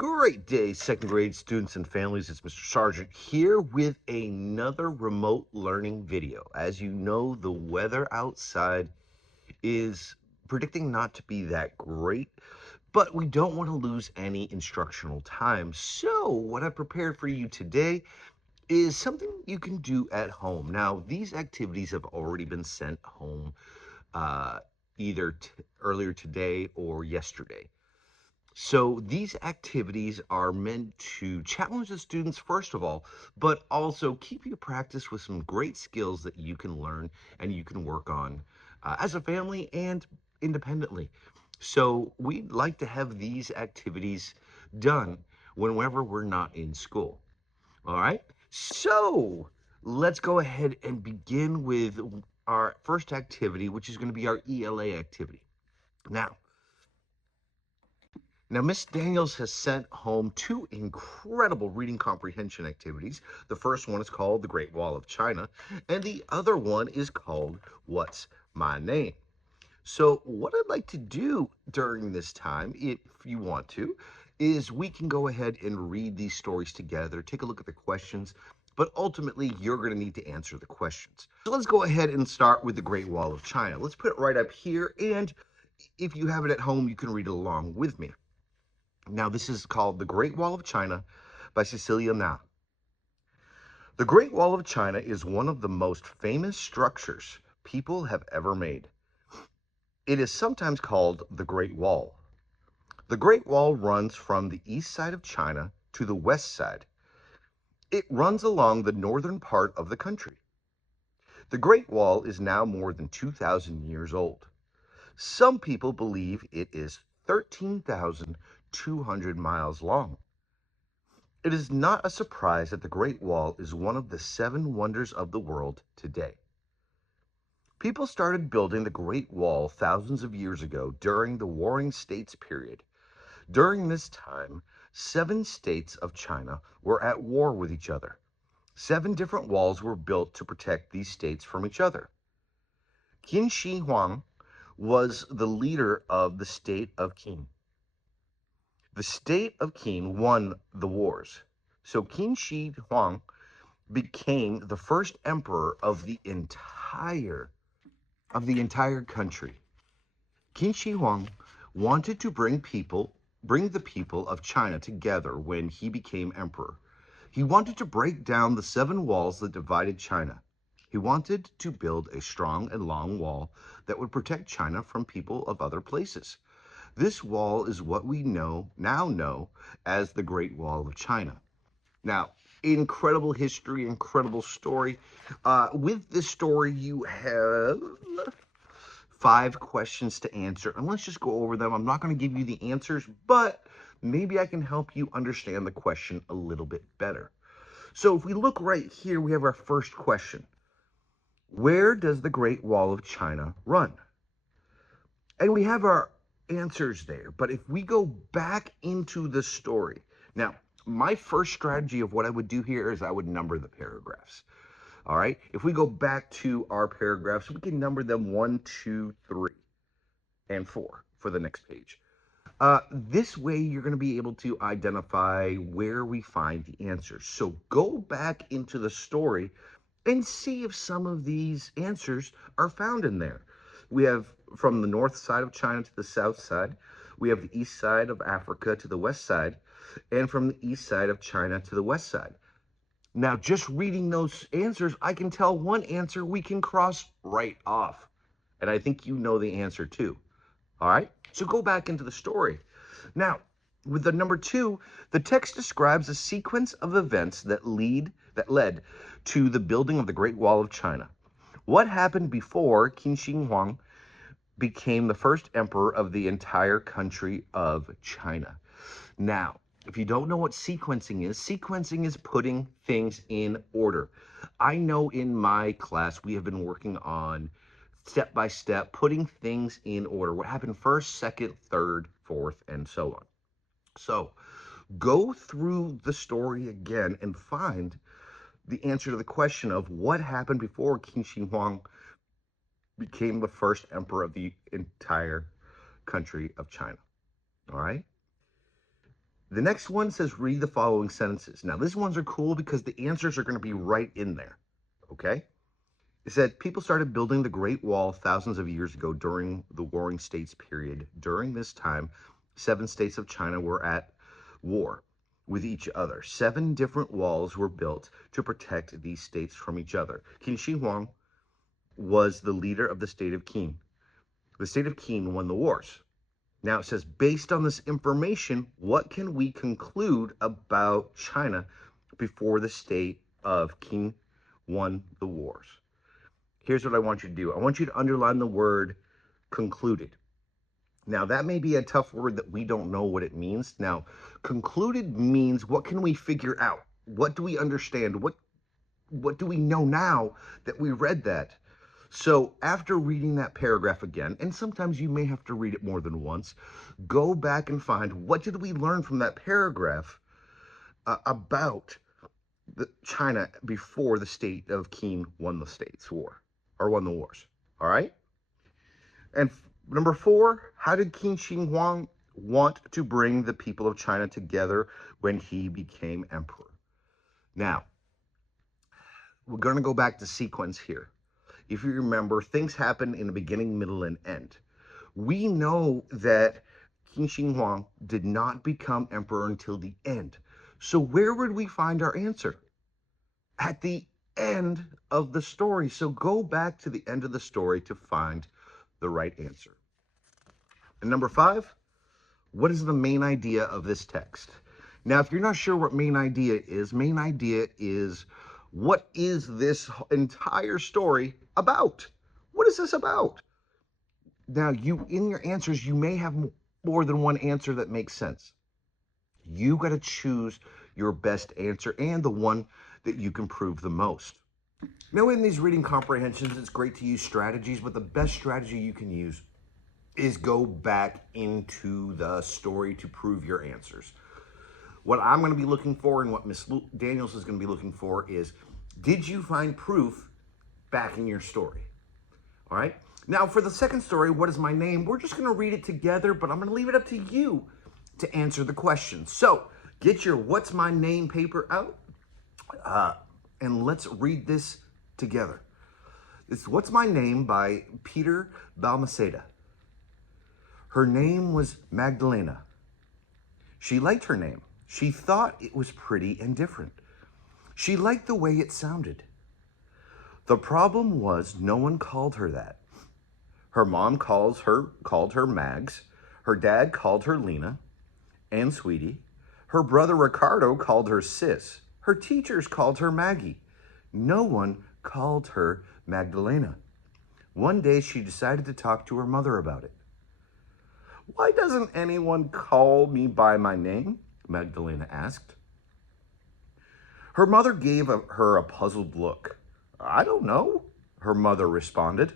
Great day, second grade students and families. It's Mr. Sargent here with another remote learning video. As you know, the weather outside is predicting not to be that great, but we don't want to lose any instructional time. So, what I've prepared for you today is something you can do at home. Now, these activities have already been sent home uh, either earlier today or yesterday. So these activities are meant to challenge the students, first of all, but also keep you practice with some great skills that you can learn and you can work on as a family and independently. So we'd like to have these activities done whenever we're not in school. All right. So let's go ahead and begin with our first activity, which is going to be our ELA activity. Now, Miss Daniels has sent home two incredible reading comprehension activities. The first one is called The Great Wall of China, and the other one is called What's My Name? So, what I'd like to do during this time, if you want to, is we can go ahead and read these stories together, take a look at the questions, but ultimately you're going to need to answer the questions. So, let's go ahead and start with The Great Wall of China. Let's put it right up here, and if you have it at home, you can read it along with me. Now, this is called The Great Wall of China by Cecilia Na. The Great Wall of China is one of the most famous structures people have ever made. It is sometimes called the Great Wall. The Great Wall runs from the east side of China to the west side. It runs along the northern part of the country. The Great Wall is now more than 2,000 years old. Some people believe it is 13,200 miles long. It is not a surprise that the Great Wall is one of the 7 wonders of the world today. People started building the Great Wall thousands of years ago during the Warring States period. During this time, 7 states of China were at war with each other. 7 different walls were built to protect these states from each other. Qin Shi Huang was the leader of the state of Qin. The state of Qin won the wars. So Qin Shi Huang became the first emperor of the entire country. Qin Shi Huang wanted to bring the people of China together when he became emperor. He wanted to break down the 7 walls that divided China. He wanted to build a strong and long wall that would protect China from people of other places. This wall is what we now know as the Great Wall of China. Now, incredible history, incredible story. With this story, you have 5 questions to answer, and let's just go over them. I'm not going to give you the answers, but maybe I can help you understand the question a little bit better. So if we look right here, we have our first question. Where does the Great Wall of China run? And we have our answers there, but if we go back into the story, now, my first strategy of what I would do here is I would number the paragraphs. All right. If we go back to our paragraphs, we can number them 1, 2, 3, and 4 for the next page. This way, you're going to be able to identify where we find the answers. So go back into the story and see if some of these answers are found in there. We have from the north side of China to the south side. We have the east side of Africa to the west side, and from the east side of China to the west side. Now, just reading those answers, I can tell one answer we can cross right off. And I think you know the answer too. All right? So go back into the story. Now, with the number 2, the text describes a sequence of events that led to the building of the Great Wall of China. What happened before Qin Shi Huang became the first emperor of the entire country of China? Now, if you don't know what sequencing is putting things in order. I know in my class we have been working on step by step putting things in order. What happened first, second, third, fourth, and so on. So go through the story again and find the answer to the question of what happened before Qin Shi Huang became the first emperor of the entire country of China. All right? The next one says, read the following sentences. Now, these ones are cool because the answers are going to be right in there, okay? It said, people started building the Great Wall thousands of years ago during the Warring States period. During this time, 7 states of China were at war with each other. 7 different walls were built to protect these states from each other. Qin Shi Huang was the leader of the state of Qin. The state of Qin won the wars. Now it says, based on this information, what can we conclude about China before the state of Qin won the wars? Here's what I want you to do. I want you to underline the word concluded. Now, that may be a tough word that we don't know what it means. Now, concluded means, what can we figure out? What do we understand? What do we know now that we read that? So after reading that paragraph again, and sometimes you may have to read it more than once, go back and find, what did we learn from that paragraph about China before the state of Qin won the states war, or won the wars, all right? And number 4, how did Qin Shi Huang want to bring the people of China together when he became emperor? Now, we're going to go back to sequence here. If you remember, things happen in the beginning, middle, and end. We know that Qin Shi Huang did not become emperor until the end. So where would we find our answer? At the end of the story. So go back to the end of the story to find the right answer. And number 5, what is the main idea of this text? Now, if you're not sure what main idea is, what is this entire story about? What is this about? Now, in your answers, you may have more than one answer that makes sense. You got to choose your best answer and the one that you can prove the most. Now, in these reading comprehensions, it's great to use strategies, but the best strategy you can use is go back into the story to prove your answers. What I'm going to be looking for and what Miss Daniels is going to be looking for is, did you find proof back in your story? All right. Now, for the second story, what is my name? We're just going to read it together, but I'm going to leave it up to you to answer the question. So get your what's my name paper out, and let's read this together. It's What's My Name by Peter Balmaceda. Her name was Magdalena. She liked her name. She thought it was pretty and different. She liked the way it sounded. The problem was no one called her that. Her mom called her Mags. Her dad called her Lena and Sweetie. Her brother Ricardo called her Sis. Her teachers called her Maggie. No one called her Magdalena. One day she decided to talk to her mother about it. Why doesn't anyone call me by my name? Magdalena asked. Her mother gave her a puzzled look. I don't know, her mother responded.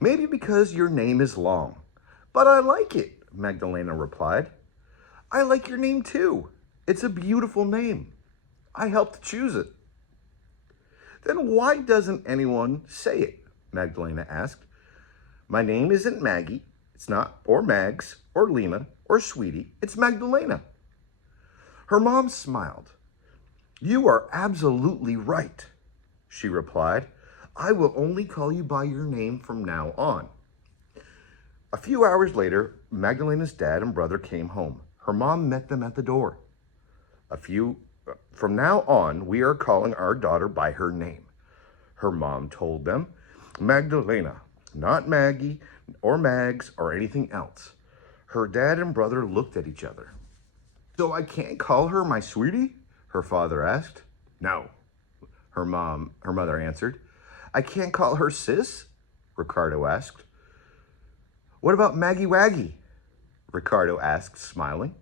Maybe because your name is long. But I like it, Magdalena replied. I like your name too. It's a beautiful name. I helped choose it. Then why doesn't anyone say it? Magdalena asked. My name isn't Maggie. It's not, or Mags, or Lena, or Sweetie. It's Magdalena. Her mom smiled. You are absolutely right, she replied. I will only call you by your name from now on. A few hours later, Magdalena's dad and brother came home. Her mom met them at the door. From now on, we are calling our daughter by her name, her mom told them. Magdalena, not Maggie or Mags or anything else. Her dad and brother looked at each other. So I can't call her my sweetie? Her father asked. No, her mother answered. I can't call her sis? Ricardo asked. What about Maggie Waggy? Ricardo asked, smiling.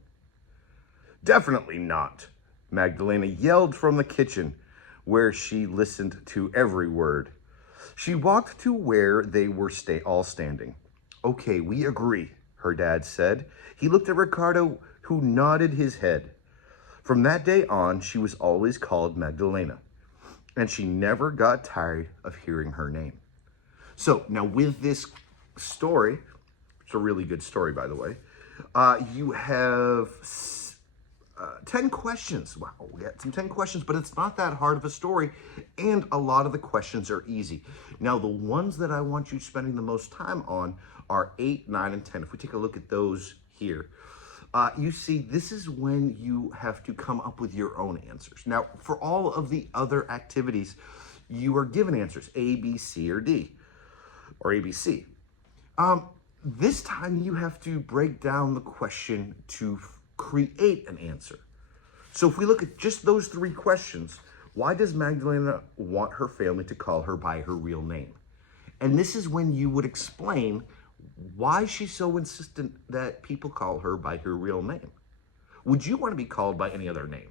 Definitely not, Magdalena yelled from the kitchen, where she listened to every word. She walked to where they were all standing. Okay, we agree, her dad said. He looked at Ricardo, who nodded his head. From that day on, she was always called Magdalena, and she never got tired of hearing her name. So now with this story, it's a really good story, by the way, you have 10 questions. Wow, we got some 10 questions, but it's not that hard of a story, and a lot of the questions are easy. Now, the ones that I want you spending the most time on are 8, 9, and 10. If we take a look at those here, you see this is when you have to come up with your own answers. Now, for all of the other activities, you are given answers, A, B, C, or D, or A, B, C. This time you have to break down the question to create an answer. So if we look at just those 3 questions, why does Magdalena want her family to call her by her real name? And this is when you would explain why she's so insistent that people call her by her real name. Would you want to be called by any other name?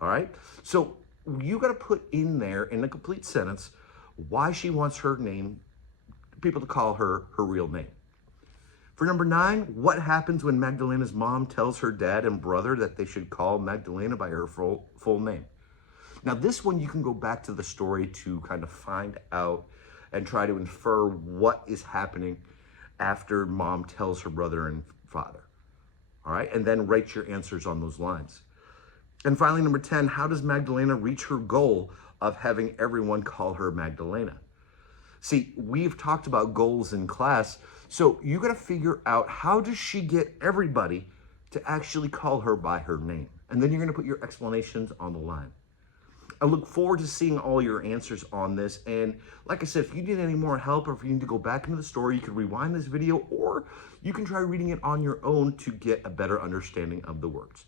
All right. So you got to put in there in a complete sentence why she wants her name, people to call her her real name. For number 9, what happens when Magdalena's mom tells her dad and brother that they should call Magdalena by her full name? Now, this one you can go back to the story to kind of find out and try to infer what is happening after mom tells her brother and father. All right, and then write your answers on those lines. And finally, number 10, how does Magdalena reach her goal of having everyone call her Magdalena? See, we've talked about goals in class, so you got to figure out how does she get everybody to actually call her by her name? And then you're going to put your explanations on the line. I look forward to seeing all your answers on this. And like I said, if you need any more help or if you need to go back into the story, you can rewind this video or you can try reading it on your own to get a better understanding of the words.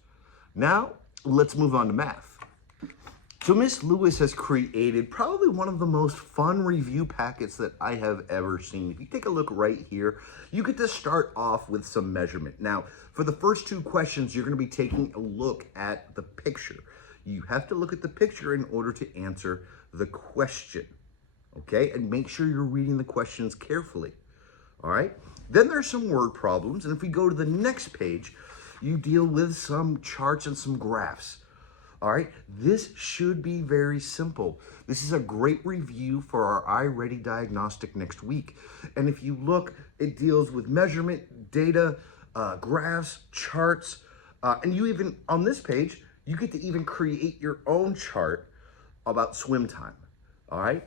Now, let's move on to math. So Miss Lewis has created probably one of the most fun review packets that I have ever seen. If you take a look right here, you get to start off with some measurement. Now, for the first 2 questions, you're going to be taking a look at the picture. You have to look at the picture in order to answer the question, okay? And make sure you're reading the questions carefully, all right? Then there's some word problems, and if we go to the next page, you deal with some charts and some graphs. All right, this should be very simple. This is a great review for our iReady diagnostic next week. And if you look, it deals with measurement, data, graphs, charts, and you even, on this page, you get to even create your own chart about swim time, all right?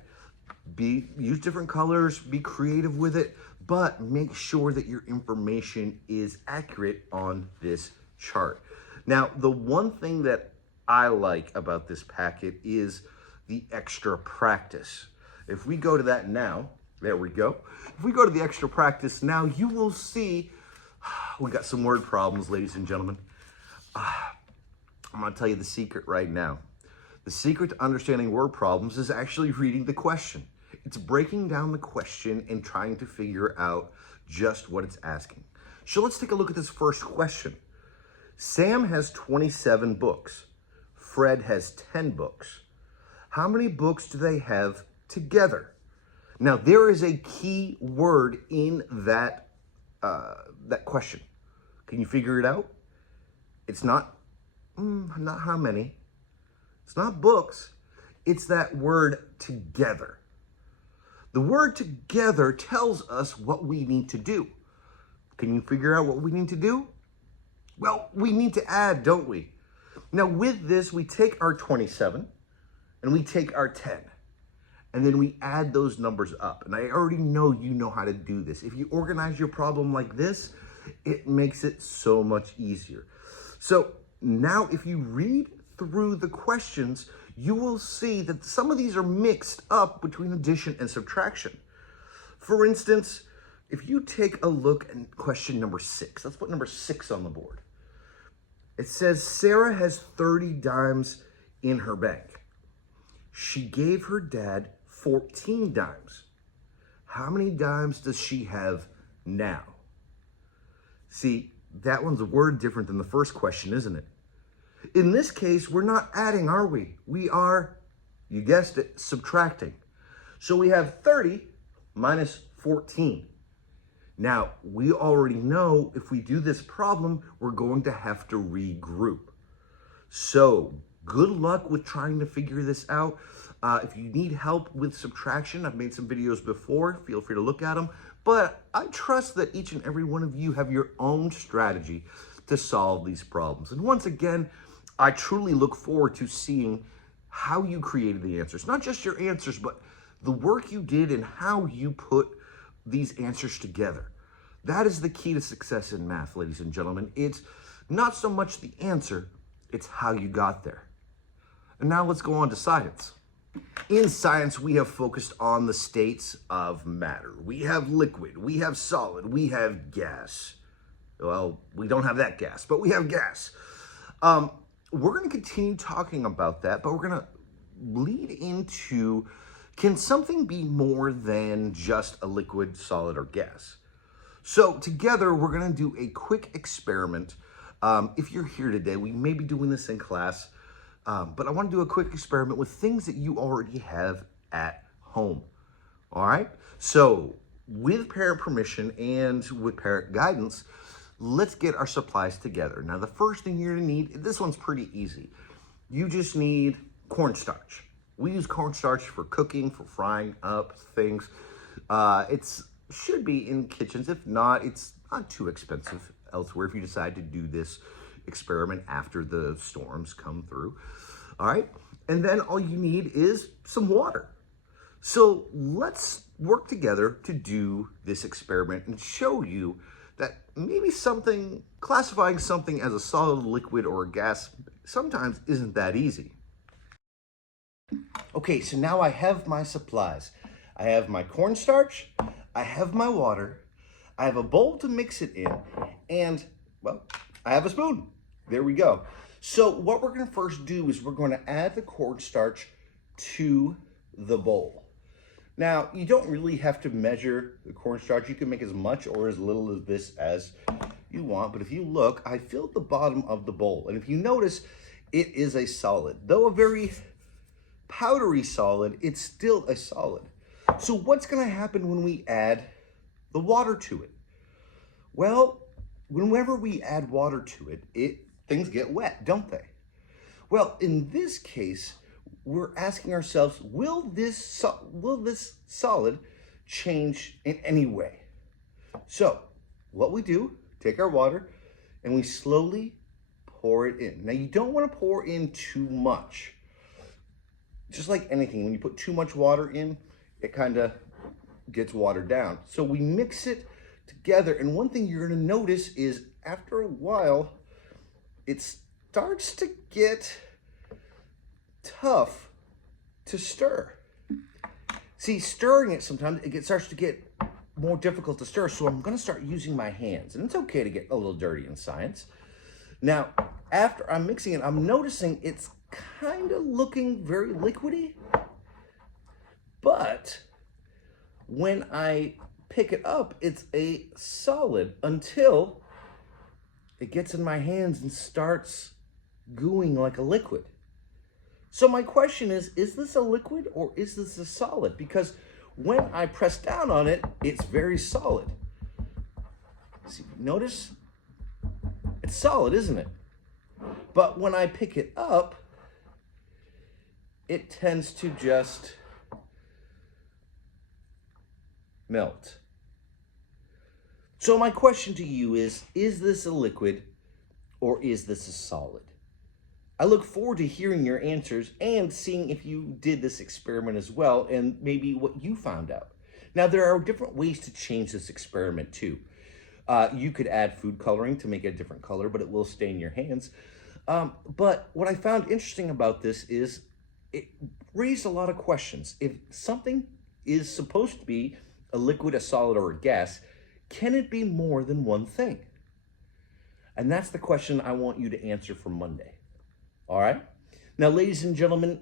Use different colors, be creative with it, but make sure that your information is accurate on this chart. Now, the one thing that I like about this packet is the extra practice. If we go to that now, there we go. If we go to the extra practice now, you will see we got some word problems, ladies and gentlemen. I'm going to tell you the secret right now. The secret to understanding word problems is actually reading the question. It's breaking down the question and trying to figure out just what it's asking. So let's take a look at this first question. Sam has 27 books. Fred has 10 books. How many books do they have together? Now, there is a key word in that question. Can you figure it out? It's not how many. It's not books. It's that word together. The word together tells us what we need to do. Can you figure out what we need to do? Well, we need to add, don't we? Now with this, we take our 27 and we take our 10 and then we add those numbers up. And I already know you know how to do this. If you organize your problem like this, it makes it so much easier. So now if you read through the questions, you will see that some of these are mixed up between addition and subtraction. For instance, if you take a look at question number 6, let's put number 6 on the board. It says, Sarah has 30 dimes in her bank. She gave her dad 14 dimes. How many dimes does she have now? See, that one's a word different than the first question, isn't it? In this case, we're not adding, are we? We are, you guessed it, subtracting. So we have 30 minus 14. Now, we already know if we do this problem, we're going to have to regroup. So, good luck with trying to figure this out. If you need help with subtraction, I've made some videos before. Feel free to look at them. But I trust that each and every one of you have your own strategy to solve these problems. And once again, I truly look forward to seeing how you created the answers. Not just your answers, but the work you did and how you put these answers together. That is the key to success in math, ladies and gentlemen. It's not so much the answer, it's how you got there. And now let's go on to science. In science, we have focused on the states of matter. We have liquid, we have solid, we have gas. Well, we don't have that gas, but we have gas. We're going to continue talking about that, but we're going to lead into, can something be more than just a liquid, solid, or gas? So together, we're going to do a quick experiment. If you're here today, we may be doing this in class, but I want to do a quick experiment with things that you already have at home. All right? So with parent permission and with parent guidance, let's get our supplies together. Now, the first thing you're going to need, this one's pretty easy. You just need cornstarch. We use cornstarch for cooking, for frying up things. It's should be in kitchens. If not, it's not too expensive elsewhere if you decide to do this experiment after the storms come through. All right. And then all you need is some water. So let's work together to do this experiment and show you that maybe classifying something as a solid, liquid, or a gas sometimes isn't that easy. Okay, so now I have my supplies. I have my cornstarch, I have my water, I have a bowl to mix it in, and, well, I have a spoon. There we go. So what we're going to first do is we're going to add the cornstarch to the bowl. Now, you don't really have to measure the cornstarch. You can make as much or as little of this as you want. But if you look, I filled the bottom of the bowl. And if you notice, it is a solid. Though a very powdery solid, it's still a solid. So what's going to happen when we add the water to it? Well, whenever we add water to it, things get wet, don't they? Well, in this case, we're asking ourselves, will this solid change in any way? So what we do, take our water and we slowly pour it in. Now, you don't want to pour in too much. Just like anything, when you put too much water in, it kind of gets watered down. So we mix it together, and one thing you're going to notice is after a while, it starts to get tough to stir. See, stirring it sometimes, starts to get more difficult to stir, so I'm going to start using my hands. And it's okay to get a little dirty in science. Now, after I'm mixing it, I'm noticing it's kind of looking very liquidy, but when I pick it up, it's a solid until it gets in my hands and starts gooing like a liquid. So my question is this a liquid or is this a solid? Because when I press down on it, it's very solid. See, notice? It's solid, isn't it? But when I pick it up, it tends to just melt. So my question to you is this a liquid or is this a solid? I look forward to hearing your answers and seeing if you did this experiment as well and maybe what you found out. Now, there are different ways to change this experiment too. You could add food coloring to make it a different color, but it will stain your hands. But what I found interesting about this is it raised a lot of questions. If something is supposed to be a liquid, a solid, or a gas, can it be more than one thing? And that's the question I want you to answer for Monday. All right? Now, ladies and gentlemen,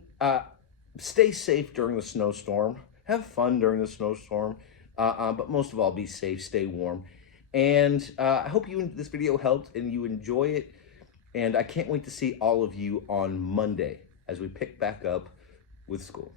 stay safe during the snowstorm. Have fun during the snowstorm. But most of all, be safe, stay warm. And I hope this video helped and you enjoy it. And I can't wait to see all of you on Monday as we pick back up with school.